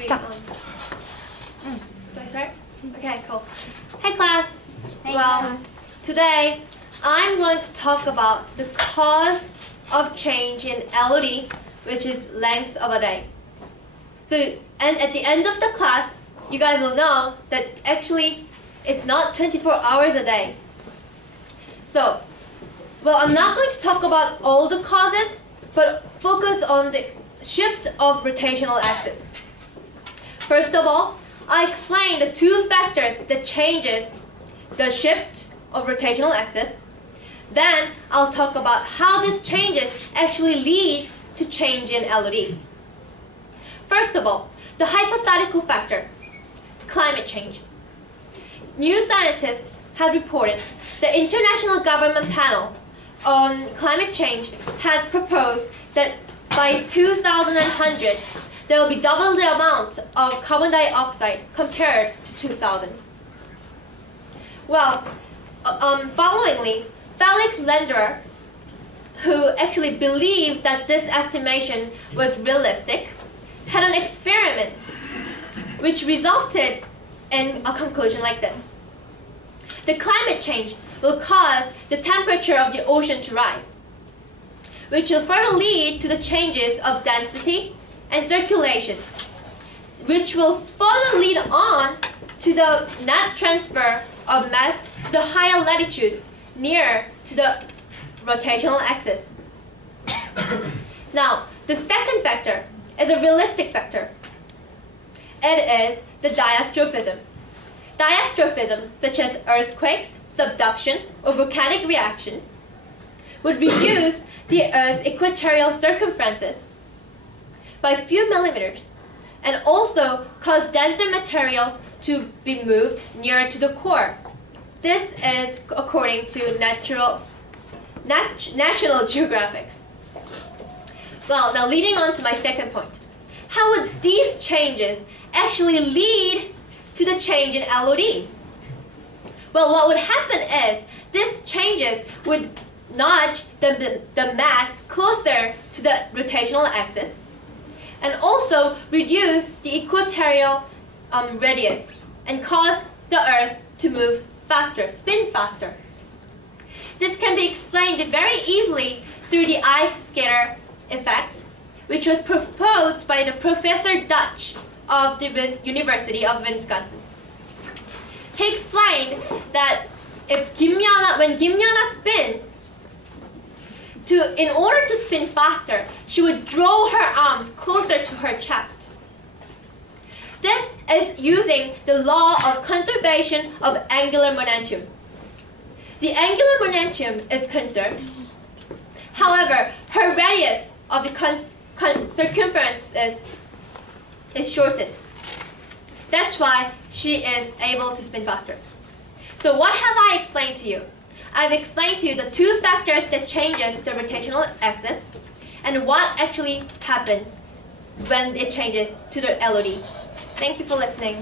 Stop. Do I start? Okay, cool. Hey class. Hey, well, today I'm going to talk about the cause of change in LOD, which is length of a day. So, and at the end of the class, you guys will know that actually it's not 24 hours a day. So, well, I'm not going to talk about all the causes, but focus on the shift of rotational axis. First of all, I'll explain the two factors that changes the shift of rotational axis. Then I'll talk about how this changes actually leads to change in LOD. First of all, the hypothetical factor, climate change. New scientists have reported the International Government Panel on Climate Change has proposed that by 2100, there will be double the amount of carbon dioxide compared to 2000. Well, followingly, Felix Lenderer, who actually believed that this estimation was realistic, had an experiment which resulted in a conclusion like this. The climate change will cause the temperature of the ocean to rise, which will further lead to the changes of density and circulation, which will further lead on to the net transfer of mass to the higher latitudes nearer to the rotational axis. Now, the second factor is a realistic factor. It is the diastrophism. Diastrophism, such as earthquakes, subduction, or volcanic reactions, would reduce the Earth's equatorial circumferences by a few millimeters and also cause denser materials to be moved nearer to the core. This is according to National Geographic. Well, now leading on to my second point. How would these changes actually lead to the change in LOD? Well, what would happen is these changes would nudge the mass closer to the rotational axis and also reduce the equatorial radius and cause the Earth to move faster, spin faster. This can be explained very easily through the ice skater effect, which was proposed by the Professor Dutch of the University of Wisconsin. He explained that when Gimyana spins, in order to spin faster, she would draw her arms closer to her chest. This is using the law of conservation of angular momentum. The angular momentum is conserved. However, her radius of the circumference is shortened. That's why she is able to spin faster. So what have I explained to you? I've explained to you the two factors that changes the rotational axis and what actually happens when it changes to the LOD. Thank you for listening.